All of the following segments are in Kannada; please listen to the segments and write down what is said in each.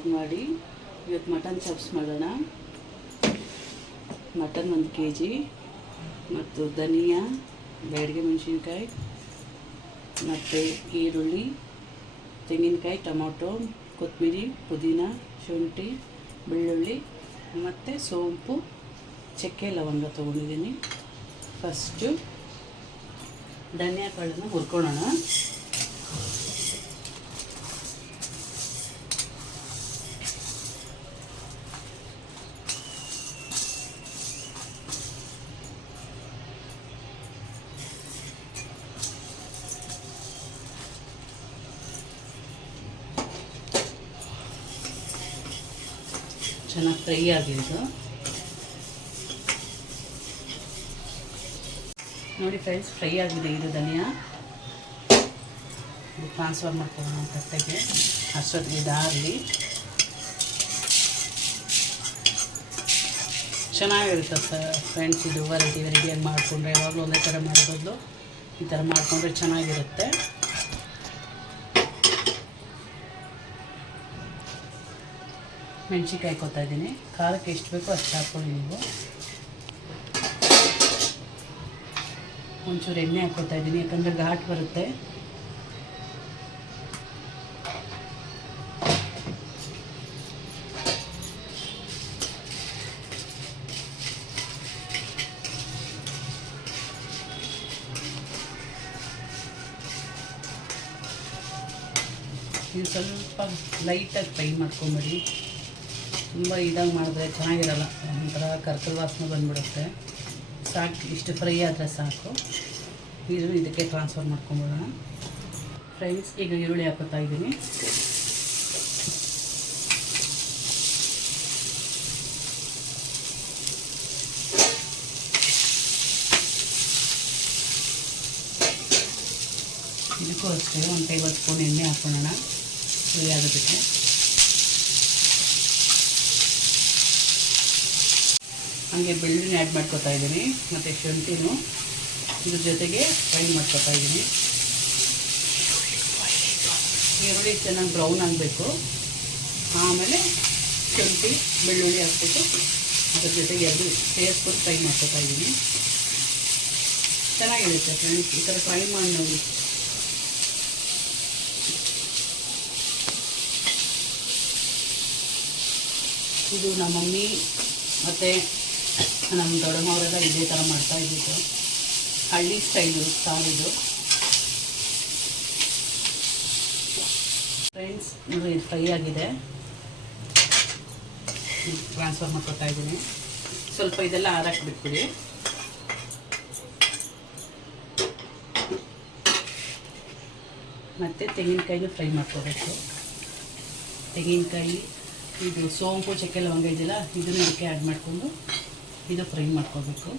ವ್ಲಾಗ್ ಮಾಡಿ. ಇವತ್ತು ಮಟನ್ ಚಾಪ್ಸ್ ಮಾಡೋಣ. ಮಟನ್ 1 kg ಮತ್ತು ಧನಿಯಾ, ಬ್ಯಾಡಗೆ ಮೆಣಸಿನ್ಕಾಯಿ ಮತ್ತು ಈರುಳ್ಳಿ, ತೆಂಗಿನಕಾಯಿ, ಟೊಮೊಟೊ, ಕೊತ್ತಂಬರಿ, ಪುದೀನ, ಶುಂಠಿ, ಬೆಳ್ಳುಳ್ಳಿ ಮತ್ತು ಸೋಂಪು, ಚಕ್ಕೆ, ಲವಂಗ ತೊಗೊಂಡಿದ್ದೀನಿ. ಫಸ್ಟು ಧನಿಯಾ ಕಾಳನ್ನು ಹುರ್ಕೊಳ್ಳೋಣ. ಚೆನ್ನಾಗಿ ಫ್ರೈ ಆಗಿದ್ದು ನೋಡಿ ಫ್ರೆಂಡ್ಸ್, ಫ್ರೈ ಆಗಿದೆ. ಇದು ಧನಿಯಾ ಇದು ಟ್ರಾನ್ಸ್ಫರ್ ಮಾಡ್ಕೊಳ್ಳೋಣ ತಟ್ಟೆಗೆ. ಅಷ್ಟೊತ್ತಿಗೆ ಇದಾಗಲಿ. ಚೆನ್ನಾಗಿರುತ್ತೆ ಫ್ರೆಂಡ್ಸ್. ಇದು ವೆರೈಟಿಯಾಗಿ ಮಾಡಿಕೊಂಡ್ರೆ, ಯಾವಾಗಲೂ ಒಂದೇ ಥರ ಮಾಡೋದು ಈ ಥರ ಮಾಡಿಕೊಂಡ್ರೆ ಚೆನ್ನಾಗಿರುತ್ತೆ. ಮೆಣಸಿನ್ಕಾಯಿ ಹಾಕ್ಕೊತಾ ಇದ್ದೀನಿ. ಖಾರಕ್ಕೆ ಎಷ್ಟು ಬೇಕೋ ಅಷ್ಟು ಹಾಕ್ಕೊಳ್ಳಿ ನೀವು. ಒಂಚೂರು ಎಣ್ಣೆ ಹಾಕ್ಕೊತಾ ಇದ್ದೀನಿ, ಯಾಕಂದರೆ ಘಾಟ್ ಬರುತ್ತೆ. ಇದು ಸ್ವಲ್ಪ ಲೈಟಾಗಿ ಫ್ರೈ ಮಾಡ್ಕೊಂಬಿಡಿ. ತುಂಬ ಇದಾಗಿ ಮಾಡಿದ್ರೆ ಚೆನ್ನಾಗಿರಲ್ಲ, ಒಂಥರ ಕರ್ಕಲ್ ವಾಸನೆ ಬಂದುಬಿಡುತ್ತೆ. ಸಾಕು, ಇಷ್ಟು ಫ್ರೈ ಆದರೆ ಸಾಕು. ಈರುಳ್ಳಿ ಇದಕ್ಕೆ ಟ್ರಾನ್ಸ್ಫರ್ ಮಾಡ್ಕೊಂಬಿಡೋಣ ಫ್ರೆಂಡ್ಸ್. ಈಗ ಈರುಳ್ಳಿ ಹಾಕೋತಾ ಇದ್ದೀನಿ. ಇದಕ್ಕೂ ಅಷ್ಟೇ 1 ಟೇಬಲ್ ಸ್ಪೂನ್ ಎಣ್ಣೆ ಹಾಕೊಳ್ಳೋಣ ಫ್ರೈ ಆಗೋದಕ್ಕೆ. ಹಾಗೆ ಬೆಳ್ಳುಳ್ಳಿ ಆ್ಯಡ್ ಮಾಡ್ಕೊತಾ ಇದ್ದೀನಿ ಮತ್ತು ಶುಂಠಿನೂ ಇದ್ರ ಜೊತೆಗೆ ಫ್ರೈ ಮಾಡ್ಕೊತಾ ಇದ್ದೀನಿ. ಈರುಳ್ಳಿ ಚೆನ್ನಾಗಿ ಬ್ರೌನ್ ಆಗಬೇಕು. ಆಮೇಲೆ ಶುಂಠಿ, ಬೆಳ್ಳುಳ್ಳಿ ಹಾಕ್ಬಿಟ್ಟು ಅದ್ರ ಜೊತೆಗೆ ಎರಡು ಸೇರಿಸ್ಬಿಟ್ಟು ಫ್ರೈ ಮಾಡ್ಕೊತಾ ಇದ್ದೀನಿ. ಚೆನ್ನಾಗಿರುತ್ತೆ ಫ್ರೆಂಡ್ಸ್, ಈ ಥರ ಫ್ರೈ ಮಾಡಿ ನೋಡಿ. ಇದು ನಮ್ಮ ಮಮ್ಮಿ ಮತ್ತು ನಮ್ಮ ದೊಡ್ಡಮ್ಮವರೆಲ್ಲ ಇದೇ ಥರ ಮಾಡ್ತಾಯಿದ್ದಿದ್ದು. ಹಳ್ಳಿ ಸ್ಟೈಲು ಸಾರಿದು ಫ್ರೆಂಡ್ಸ್. ನೋಡಿ, ಇದು ಫ್ರೈ ಆಗಿದೆ. ಟ್ರಾನ್ಸ್ಫರ್ ಮಾಡ್ಕೊತಾ ಇದ್ದೀನಿ. ಸ್ವಲ್ಪ ಇದೆಲ್ಲ ಆರಕ್ಕೆ ಬಿಟ್ಬಿಡಿ. ಮತ್ತು ತೆಂಗಿನಕಾಯಿನೂ ಫ್ರೈ ಮಾಡ್ಕೋಬೇಕು. ತೆಂಗಿನಕಾಯಿ, ಇದು ಸೋಂಪು, ಚಕ್ಕೆ, ಲವಂಗ ಇದೆಯಲ್ಲ, ಇದನ್ನು ಇದಕ್ಕೆ ಆ್ಯಡ್ ಮಾಡಿಕೊಂಡು ಇದು ಫ್ರೈ ಮಾಡ್ಕೋಬೇಕು.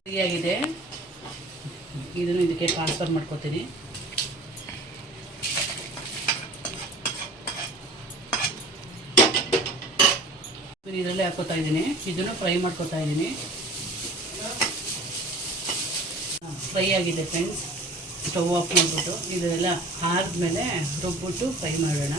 ಫ್ರೈ ಆಗಿದೆ. ಇದನ್ನು ಇದಕ್ಕೆ ಟ್ರಾನ್ಸ್ಫರ್ ಮಾಡ್ಕೋತೀನಿ. ಇದರಲ್ಲೇ ಹಾಕೋತಾ ಇದ್ದೀನಿ. ಇದನ್ನು ಫ್ರೈ ಮಾಡ್ಕೋತಾ ಇದ್ದೀನಿ. ಫ್ರೈ ಆಗಿದೆ ಫ್ರೆಂಡ್ಸ್. ಸ್ಟವ್ ಆಫ್ ಮಾಡಿಬಿಟ್ಟು ಇದೆಲ್ಲ ಆರಿದ್ಮೇಲೆ ರುಬ್ಬಿಟ್ಟು ಫ್ರೈ ಮಾಡೋಣ.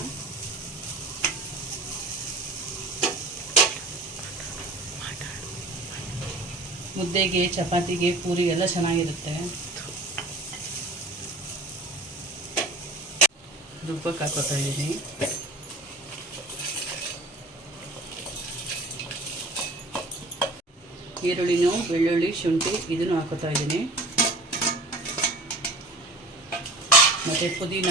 ಮುದ್ದೆಗೆ, ಚಪಾತಿಗೆ, ಪೂರಿಗೆಲ್ಲ ಚೆನ್ನಾಗಿರುತ್ತೆ. ರುಬ್ಬಕ್ಕೆ ಹಾಕೋತಾ ಇದ್ದೀನಿ. ಈರುಳ್ಳಿನೂ, ಬೆಳ್ಳುಳ್ಳಿ, ಶುಂಠಿ ಇದನ್ನು ಹಾಕೋತಾ ಇದ್ದೀನಿ. ಮತ್ತು ಪುದೀನ,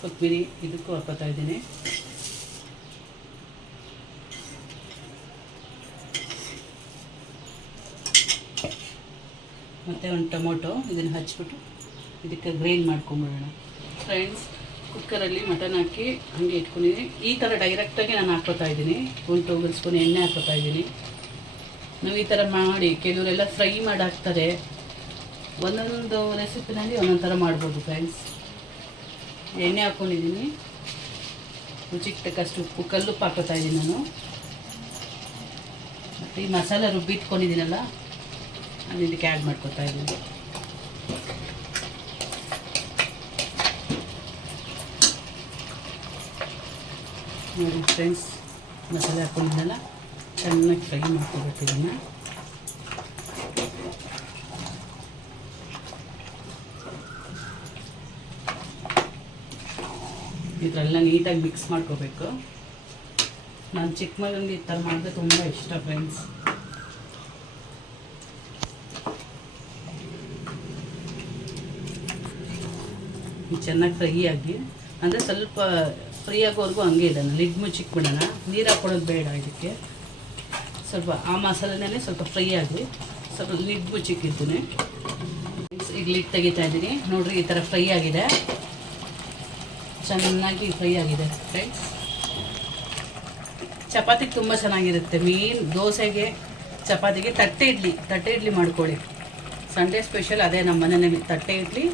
ಕೊತ್ತಂಬರಿ ಇದಕ್ಕೂ ಹಾಕೋತಾ ಇದ್ದೀನಿ. ಮತ್ತು ಒಂದು ಟೊಮೊಟೊ ಇದನ್ನು ಹಚ್ಬಿಟ್ಟು ಇದಕ್ಕೆ ಗ್ರೈಂಡ್ ಮಾಡ್ಕೊಂಬಿಡೋಣ ಫ್ರೆಂಡ್ಸ್. ಕುಕ್ಕರಲ್ಲಿ ಮಟನ್ ಹಾಕಿ ಹಾಗೆ ಇಟ್ಕೊಂಡಿದ್ದೀನಿ. ಈ ಥರ ಡೈರೆಕ್ಟಾಗಿ ನಾನು ಹಾಕ್ಕೋತಾ ಇದ್ದೀನಿ. 1 ಟೇಬಲ್ ಸ್ಪೂನ್ ಎಣ್ಣೆ ಹಾಕ್ಕೋತಾ ಇದ್ದೀನಿ. ನಾವು ಈ ಥರ ಮಾಡಿ, ಕೆಲವರೆಲ್ಲ ಫ್ರೈ ಮಾಡಿ ಹಾಕ್ತಾರೆ. ಒಂದೊಂದು ರೆಸಿಪಿನಲ್ಲಿ ಒಂದೊಂದು ಥರ ಮಾಡ್ಬೋದು ಫ್ರೆಂಡ್ಸ್. ಎಣ್ಣೆ ಹಾಕ್ಕೊಂಡಿದ್ದೀನಿ. ರುಚಿಗೆ ತಕ್ಕಷ್ಟು ಉಪ್ಪು, ಕಲ್ಲುಪ್ಪು ಹಾಕೋತಾ ಇದ್ದೀನಿ ನಾನು. ಈ ಮಸಾಲೆ ರುಬ್ಬಿಟ್ಕೊಂಡಿದ್ದೀನಲ್ಲ ನಾನು ಇದಕ್ಕೆ ಆ್ಯಡ್ ಮಾಡ್ಕೊತಾ ಇದ್ದೀನಿ. ನೋಡಿ ಫ್ರೆಂಡ್ಸ್, ಮಸಾಲೆ ಹಾಕ್ಕೊಂಡಿದ್ದೆಲ್ಲ ಚೆನ್ನಾಗಿ ಫ್ರೈ ಮಾಡ್ಕೊಬೇಕು. ಇದನ್ನು ಇದರೆಲ್ಲ ನೀಟಾಗಿ ಮಿಕ್ಸ್ ಮಾಡ್ಕೋಬೇಕು. ನಾನು ಚಿಕ್ಕ ಮಗನಿಗೆ ಈ ಥರ ಮಾಡಿದ್ರೆ ತುಂಬ ಇಷ್ಟ ಫ್ರೆಂಡ್ಸ್. ಚೆನ್ನಾಗಿ ಫ್ರೈ ಆಗಿ, ಅಂದರೆ ಸ್ವಲ್ಪ ಫ್ರೈ ಆಗೋವರೆಗೂ ಹಂಗೆ ಇಡೋಣ, ಲಿಡ್ ಮುಚ್ಚಿಕ್ಬಿಡೋಣ. ನೀರು ಹಾಕ್ಕೊಡೋದು ಬೇಡ ಇದಕ್ಕೆ. ಸ್ವಲ್ಪ ಆ ಮಸಾಲೆನೇ ಸ್ವಲ್ಪ ಫ್ರೈ ಆಗಿ ಸ್ವಲ್ಪ ಲಿಡ್ ಮುಚ್ಚಿಕ್ಕಿರ್ತೀನಿ. ಈಗ ಲಿಡ್ ತೆಗಿತಾ ಇದ್ದೀನಿ ನೋಡಿರಿ, ಈ ಥರ ಫ್ರೈ ಆಗಿದೆ, ಚೆನ್ನಾಗಿ ಫ್ರೈ ಆಗಿದೆ ಫ್ರೆಂಡ್ಸ್. ಚಪಾತಿಗೆ ತುಂಬ ಚೆನ್ನಾಗಿರುತ್ತೆ. ಮೀನು ದೋಸೆಗೆ, ಚಪಾತಿಗೆ, ತಟ್ಟೆ ಇಡ್ಲಿ ಮಾಡ್ಕೊಳ್ಳಿ. ಸಂಡೇ ಸ್ಪೆಷಲ್ ಅದೇ ನಮ್ಮ ಮನೆಯಲ್ಲಿ, ತಟ್ಟೆ ಇಡ್ಲಿ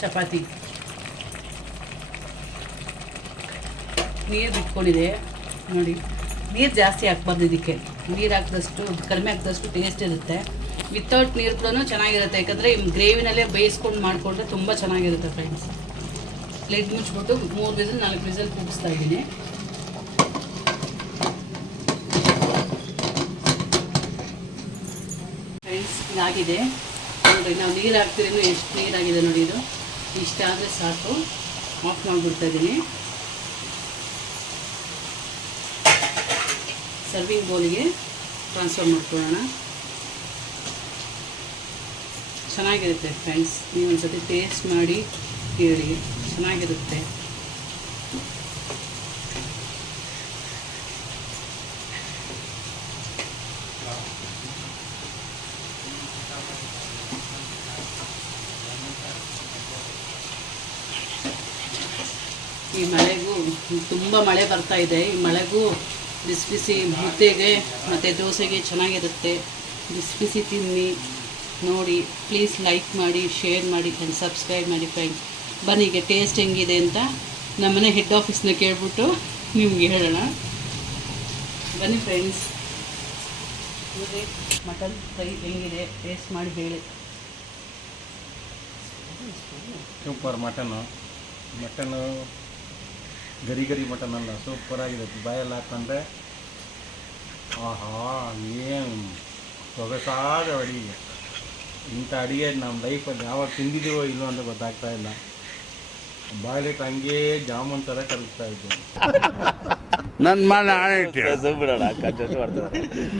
ಚಪಾತಿ. ನೀರು ಬಿಟ್ಕೊಂಡಿದೆ ನೋಡಿ. ನೀರು ಜಾಸ್ತಿ ಹಾಕ್ಬಾರ್ದು ಇದಕ್ಕೆ. ನೀರು ಹಾಕಿದಷ್ಟು, ಕಡಿಮೆ ಹಾಕಿದಷ್ಟು ಟೇಸ್ಟ್ ಇರುತ್ತೆ. ವಿತೌಟ್ ನೀರು ಕೂಡ ಚೆನ್ನಾಗಿರುತ್ತೆ, ಯಾಕಂದರೆ ಗ್ರೇವಿನಲ್ಲೇ ಬೇಯಿಸ್ಕೊಂಡು ಮಾಡಿಕೊಂಡ್ರೆ ತುಂಬ ಚೆನ್ನಾಗಿರುತ್ತೆ ಫ್ರೆಂಡ್ಸ್. ಲಿಡ್ ಮುಚ್ಚಿಬಿಟ್ಟು 3 ವಿಸಿಲ್ 4 ವಿಸಿಲ್ ಕೂಗಿಸ್ತಾ ಇದ್ದೀನಿ. ಫ್ರೆಂಡ್ಸ್ ಇದಾಗಿದೆ ನೋಡಿ. ನಾವು ನೀರು ಹಾಕ್ತಿರೋ ಎಷ್ಟು ನೀರಾಗಿದೆ ನೋಡಿ. ಇದು ಇಷ್ಟ ಆದರೆ ಸಾಕು. ಆಫ್ ಮಾಡಿಬಿಡ್ತಾ ಇದ್ದೀನಿ. ಸರ್ವಿಂಗ್ ಬೌಲಿಗೆ ಟ್ರಾನ್ಸ್ಫರ್ ಮಾಡ್ಕೊಳ್ಳೋಣ. ಚೆನ್ನಾಗಿರುತ್ತೆ ಫ್ರೆಂಡ್ಸ್, ನೀವು ಒಂದ್ಸತಿ ಟೇಸ್ಟ್ ಮಾಡಿ ಹೇಳಿ, ಚೆನ್ನಾಗಿರುತ್ತೆ. ಈ ಮಳೆಗೂ, ತುಂಬ ಮಳೆ ಬರ್ತಾ ಇದೆ, ಈ ಮಳೆಗೂ ಬಿಸಿ ಬಿಸಿ ಮುದ್ದೆಗೆ ಮತ್ತು ದೋಸೆಗೆ ಚೆನ್ನಾಗಿರುತ್ತೆ. ಬಿಸಿ ಬಿಸಿ ತಿನ್ನಿ ನೋಡಿ. ಪ್ಲೀಸ್ ಲೈಕ್ ಮಾಡಿ, ಶೇರ್ ಮಾಡಿ ಆ್ಯಂಡ್ ಸಬ್ಸ್ಕ್ರೈಬ್ ಮಾಡಿ ಫ್ರೆಂಡ್ಸ್. ಬನ್ನಿ ಈಗ ಟೇಸ್ಟ್ ಹೆಂಗಿದೆ ಅಂತ ನಮ್ಮನೆ ಹೆಡ್ ಆಫೀಸ್ನ ಕೇಳ್ಬಿಟ್ಟು ನಿಮ್ಗೆ ಹೇಳೋಣ. ಬನ್ನಿ ಫ್ರೆಂಡ್ಸ್, ನೋಡಿ ಮಟನ್ ಫ್ರೈ ಹೆಂಗಿದೆ, ಟೇಸ್ಟ್ ಮಾಡಿ ಹೇಳಿ. ಸೂಪರ್ ಮಟನ್ನು ಗರಿ ಗರಿ ಮಟನ್ ಅಲ್ಲ, ಸೂಪರಾಗಿರುತ್ತೆ. ಬಾಯಲ್ಲಿ ಹಾಕೊಂಡ್ರೆ ಆಹಾ, ಏನು ಸೊಗಸಾದ ಅಡುಗೆ. ಇಂಥ ಅಡುಗೆ ನಮ್ಮ ಲೈಫಲ್ಲಿ ಯಾವಾಗ ತಿಂದಿದ್ದೀವೋ ಇಲ್ಲೋ ಅಂತ ಗೊತ್ತಾಗ್ತಾ ಇಲ್ಲ. ಬಾಯಲ್ಲಿ ಹಂಗೆ ಜಾಮೂನ್ ಥರ ಕರಗ್ತಾ ಇದ್ದೀನಿ. ನನ್ನ ಮನೆ